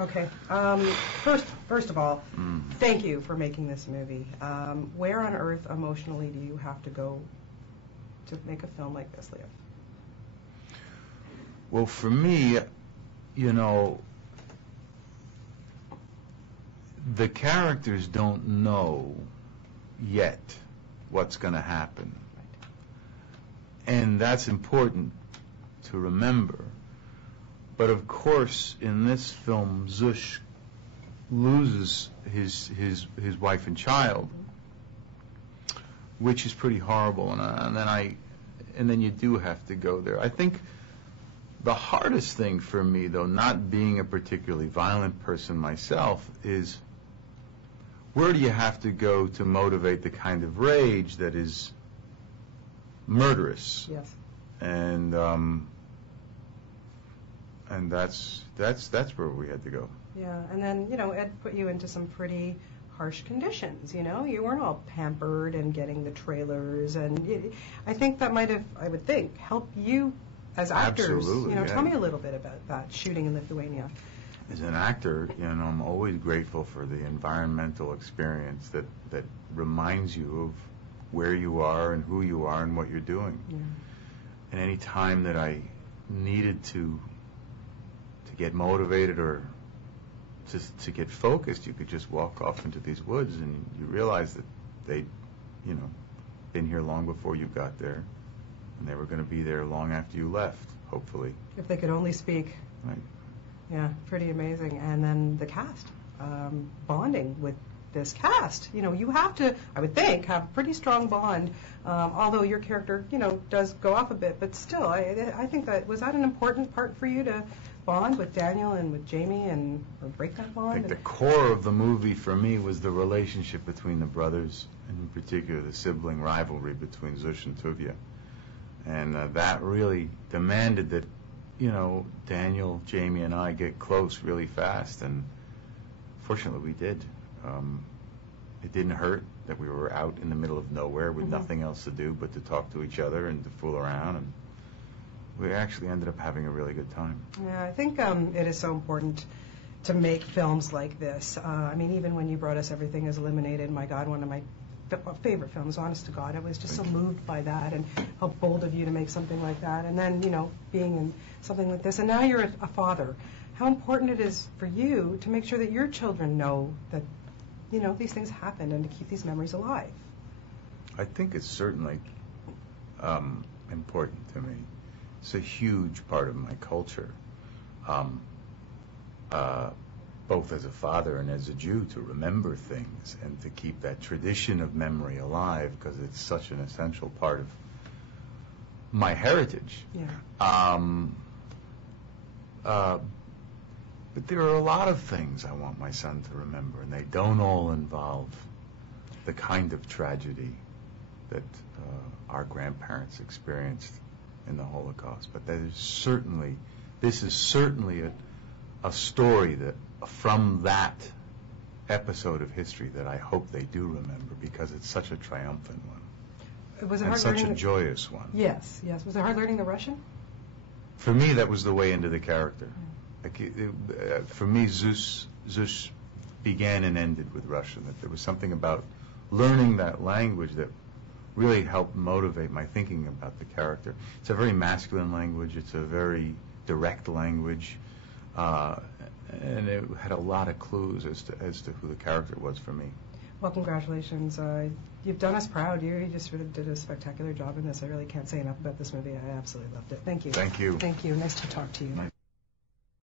Okay. First of all, thank you for making this movie. Where on earth emotionally do you have to go to make a film like this, Leo? Well, for me, you know, the characters don't know yet what's going to happen. And that's important to remember. But of course, in this film, Zush loses his wife and child, which is pretty horrible. And then you do have to go there. I think the hardest thing for me, though, not being a particularly violent person myself, is where do you have to go to motivate the kind of rage that is murderous? Yes. And that's where we had to go. Yeah, and then, you know, Ed put you into some pretty harsh conditions, you know? You weren't all pampered and getting the trailers, and I think that might have, I would think, helped you as actors. Absolutely, you know, yeah. Tell me a little bit about that, shooting in Lithuania. As an actor, you know, I'm always grateful for the environmental experience that reminds you of where you are and who you are and what you're doing. Yeah. And any time that I needed to get motivated or just to get focused, you could just walk off into these woods and you realize that they'd, you know, been here long before you got there, and they were going to be there long after you left, hopefully. If they could only speak. Right. Yeah, pretty amazing. And then the cast, bonding with this cast. You know, you have to, I would think, have a pretty strong bond, although your character, you know, does go off a bit, but still, I think was that an important part for you to bond with Daniel and with Jamie or break that bond? I think the core of the movie for me was the relationship between the brothers, and in particular the sibling rivalry between Zush and Tuvia. And that really demanded that, you know, Daniel, Jamie, and I get close really fast, and fortunately we did. It didn't hurt that we were out in the middle of nowhere with nothing else to do but to talk to each other and to fool around, and we actually ended up having a really good time. Yeah, I think it is so important to make films like this. I mean, even when you brought us Everything Is Eliminated, my God, one of my favorite films, honest to God. I was just so moved by that, and how bold of you to make something like that. And then, you know, being in something like this. And now you're a father. How important it is for you to make sure that your children know that, you know, these things happen and to keep these memories alive. I think it's certainly important to me. It's a huge part of my culture, both as a father and as a Jew, to remember things and to keep that tradition of memory alive, because it's such an essential part of my heritage. Yeah. But there are a lot of things I want my son to remember, and they don't all involve the kind of tragedy that our grandparents experienced in the Holocaust. But this is certainly a story that from that episode of history that I hope they do remember, because it's such a triumphant one. Was it and hard such learning a joyous one. Yes, yes. Was it hard learning the Russian? For me, that was the way into the character. For me, Zush began and ended with Russian. That there was something about learning that language that really helped motivate my thinking about the character. It's a very masculine language. It's a very direct language, and it had a lot of clues as to who the character was for me. Well, congratulations. You've done us proud. You just really did a spectacular job in this. I really can't say enough about this movie. I absolutely loved it. Thank you. Thank you. Thank you. Nice to talk to you.